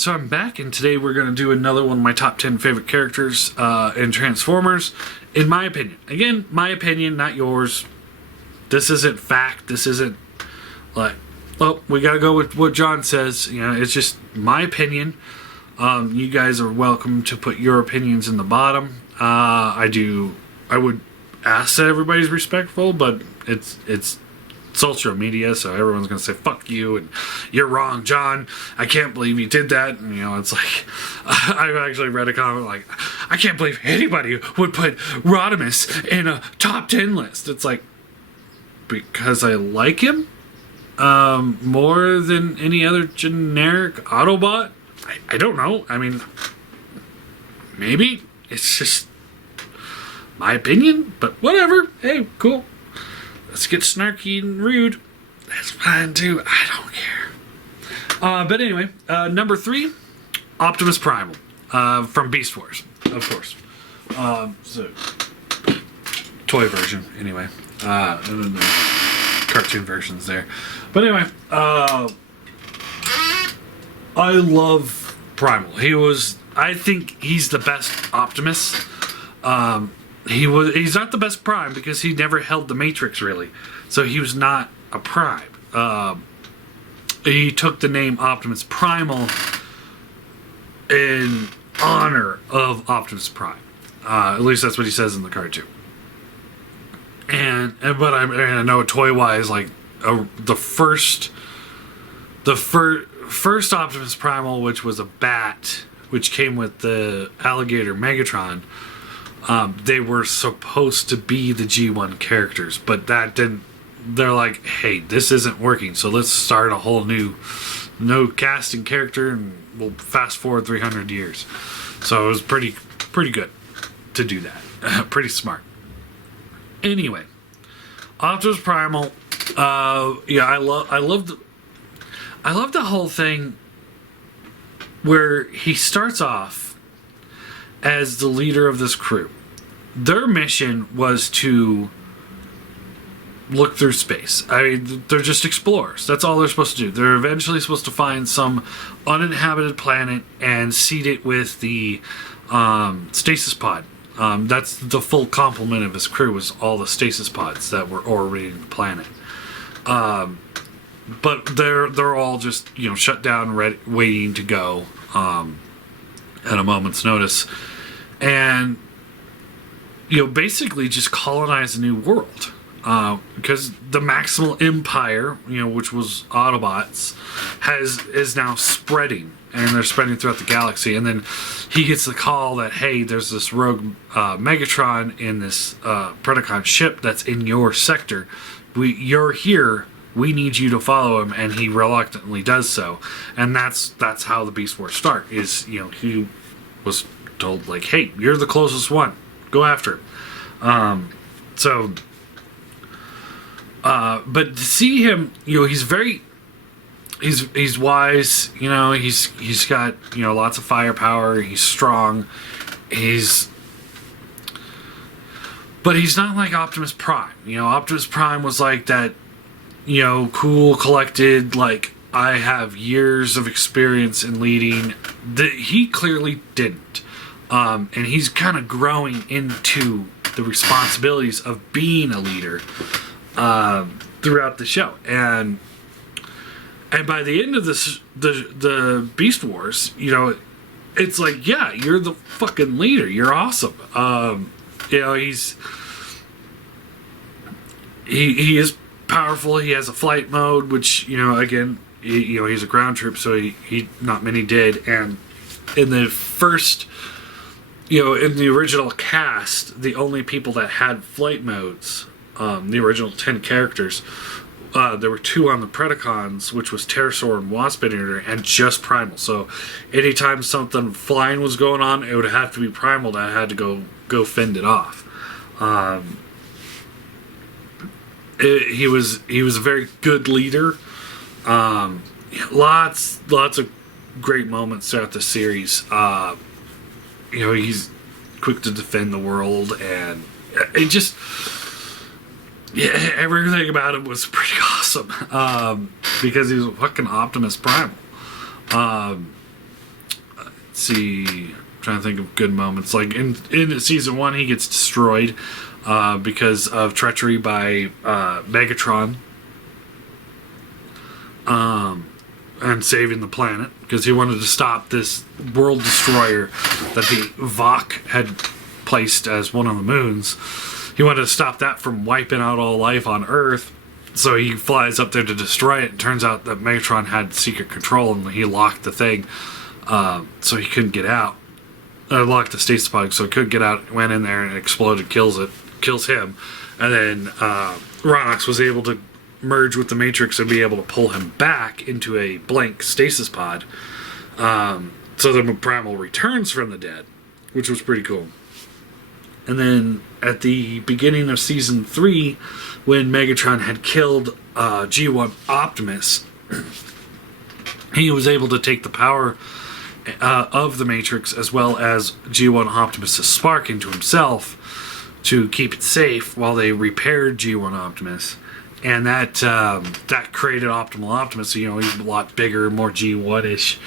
so I'm back, and today we're going to do another one of my top 10 favorite characters in Transformers, in my opinion. Again, my opinion, not yours. This isn't fact. This isn't like, well, we got to go with what John says. You know, it's just my opinion. You guys are welcome to put your opinions in the bottom. I would ask that everybody's respectful, but it's social media, so everyone's gonna say fuck you and you're wrong, John, I can't believe you did that. And you know, it's like I've actually read a comment like, I can't believe anybody would put Rodimus in a top 10 list. It's like, because I like him more than any other generic Autobot. I don't know. I mean, maybe it's just my opinion, but whatever. Hey, cool. Let's get snarky and rude. That's fine too. I don't care. But anyway, number 3, Optimus Primal from Beast Wars, of course. So toy version, anyway. And then the cartoon versions there. But anyway, I love Primal. I think he's the best Optimus. He's not the best Prime because he never held the Matrix, really. So he was not a Prime. He took the name Optimus Primal in honor of Optimus Prime. At least that's what he says in the cartoon. But I know toy-wise, like the first Optimus Primal, which was a bat, which came with the alligator Megatron. They were supposed to be the G1 characters, but that didn't. They're like, hey, this isn't working, so let's start a whole new casting character, and we'll fast forward 300 years. So it was pretty good to do that. Pretty smart. Anyway, Optimus Primal. I love the whole thing where he starts off as the leader of this crew. Their mission was to look through space. I mean, they're just explorers. That's all they're supposed to do. They're eventually supposed to find some uninhabited planet and seed it with the stasis pod. That's the full complement of his crew, was all the stasis pods that were orbiting the planet. But they're all just, shut down, ready, waiting to go at a moment's notice. And basically just colonize a new world, because the Maximal Empire, which was Autobots, is now spreading, and they're spreading throughout the galaxy. And then he gets the call that, hey, there's this rogue Megatron in this Predacon ship that's in your sector. You're here. We need you to follow him, and he reluctantly does so. And that's how the Beast Wars start. Is he was told, like, hey, you're the closest one, go after him. But to see him, he's wise, he's got lots of firepower, he's strong, but he's not like Optimus Prime. Optimus Prime was like that, cool, collected, like, I have years of experience in leading. He clearly didn't. And he's kind of growing into the responsibilities of being a leader throughout the show. And by the end of the Beast Wars, it's like, yeah, you're the fucking leader. You're awesome. He is powerful. He has a flight mode, which, again, he's a ground troop, so he not many did. And in the first... in the original cast, the only people that had flight modes, the original 10 characters, there were 2 on the Predacons, which was Pterosaur and Wasp Eater, and just Primal. So anytime something flying was going on, it would have to be Primal that had to go fend it off. He was a very good leader. Lots of great moments throughout the series. He's quick to defend the world, and it just, everything about him was pretty awesome, because he was a fucking Optimus Primal. see. I'm trying to think of good moments. Like in season 1, he gets destroyed because of treachery by Megatron. And saving the planet, because he wanted to stop this world destroyer that the Vok had placed as one of the moons. He wanted to stop that from wiping out all life on Earth. So he flies up there to destroy it. It turns out that Megatron had secret control, and he locked the thing, so he couldn't get out. Locked the stasis pod, so he couldn't get out. Went in there and it exploded, kills him, and then Ronox was able to merge with the Matrix and be able to pull him back into a blank stasis pod. So then Primal returns from the dead, which was pretty cool. And then at the beginning of season 3, when Megatron had killed G1 Optimus, he was able to take the power of the Matrix as well as G1 Optimus' spark into himself to keep it safe while they repaired G1 Optimus. And that created Optimal Optimus. You know, he's a lot bigger, more G1-ish.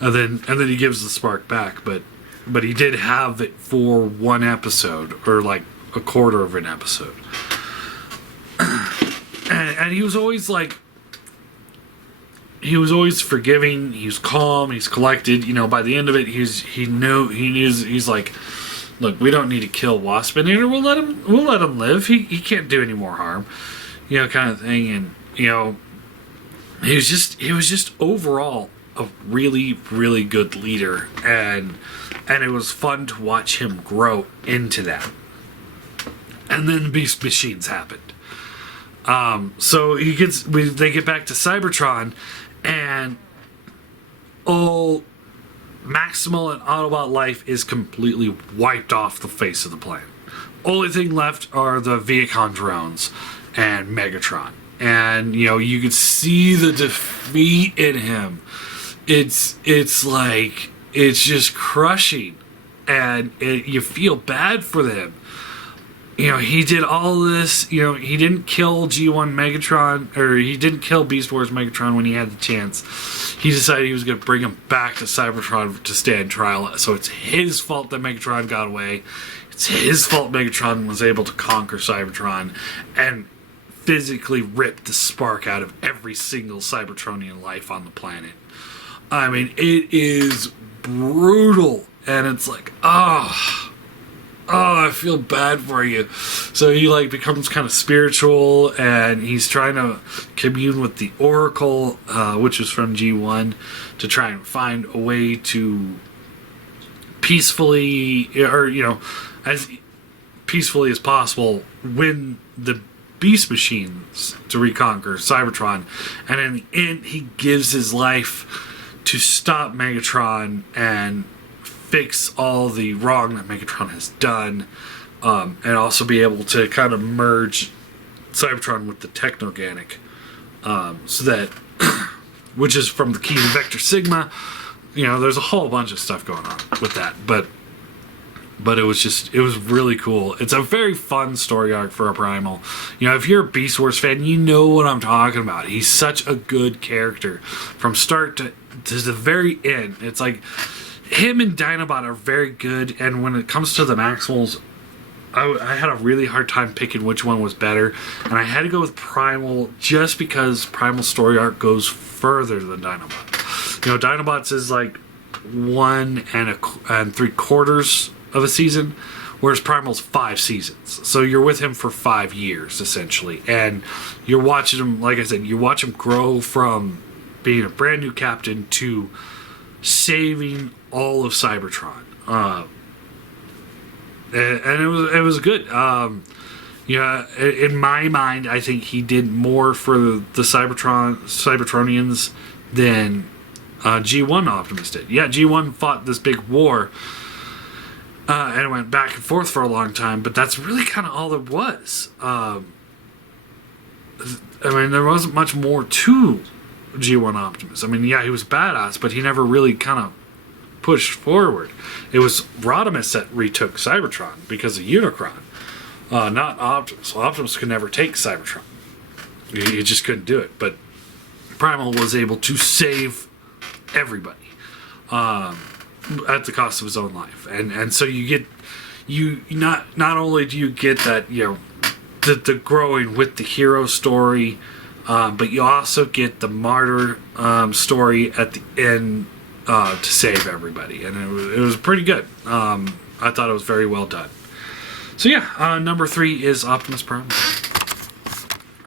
And then he gives the spark back. But he did have it for one episode, or like a quarter of an episode. And he was always like, he was always forgiving. He's calm. He's collected. You know, by the end of it, he's like, look, we don't need to kill Wasp in here. We'll let him live. He can't do any more harm. You know, kind of thing. And, you know, he was just overall a really, really good leader. And it was fun to watch him grow into that. And then Beast Machines happened. So they get back to Cybertron, and all Maximal and Autobot life is completely wiped off the face of the planet. Only thing left are the Viacon drones and Megatron. And, you know, you could see the defeat in him. It's like, it's just crushing. And you feel bad for them. You know, he did all this, you know, he didn't kill G1 Megatron, or he didn't kill Beast Wars Megatron when he had the chance. He decided he was going to bring him back to Cybertron to stand trial. So it's his fault that Megatron got away. It's his fault Megatron was able to conquer Cybertron and physically rip the spark out of every single Cybertronian life on the planet. I mean, it is brutal. And it's like, oh, I feel bad for you. So he like becomes kind of spiritual, and he's trying to commune with the Oracle, which is from G1, to try and find a way to peacefully, or, you know, as peacefully as possible, win the Beast Machines to reconquer Cybertron. And in the end, he gives his life to stop Megatron and fix all the wrong that Megatron has done, and also be able to kind of merge Cybertron with the Technorganic, so that, which is from the key to Vector Sigma. You know, there's a whole bunch of stuff going on with that, but it was really cool. It's a very fun story arc for a Primal. You know, if you're a Beast Wars fan, you know what I'm talking about. He's such a good character from start to the very end. It's like, him and Dinobot are very good, and when it comes to the Maximals, I had a really hard time picking which one was better, and I had to go with Primal just because Primal's story arc goes further than Dinobot. You know, Dinobot's is like 1 3/4 of a season, whereas Primal's 5 seasons. So you're with him for 5 years, essentially, and you're watching him, like I said, you watch him grow from being a brand new captain to saving all of Cybertron, and it was good. Yeah, in my mind, I think he did more for the Cybertronians than G1 Optimus did. Yeah, G1 fought this big war, and it went back and forth for a long time, but that's really kind of all there was. I mean, there wasn't much more to G1 Optimus. I mean, yeah, he was badass, but he never really kind of pushed forward. It was Rodimus that retook Cybertron because of Unicron, not Optimus. Well, Optimus could never take Cybertron. He just couldn't do it. But Primal was able to save everybody. at the cost of his own life, and so you get not only do you get that the growing with the hero story, but you also get the martyr story at the end to save everybody, and it was pretty good. I thought it was very well done. So yeah, number 3 is Optimus Prime.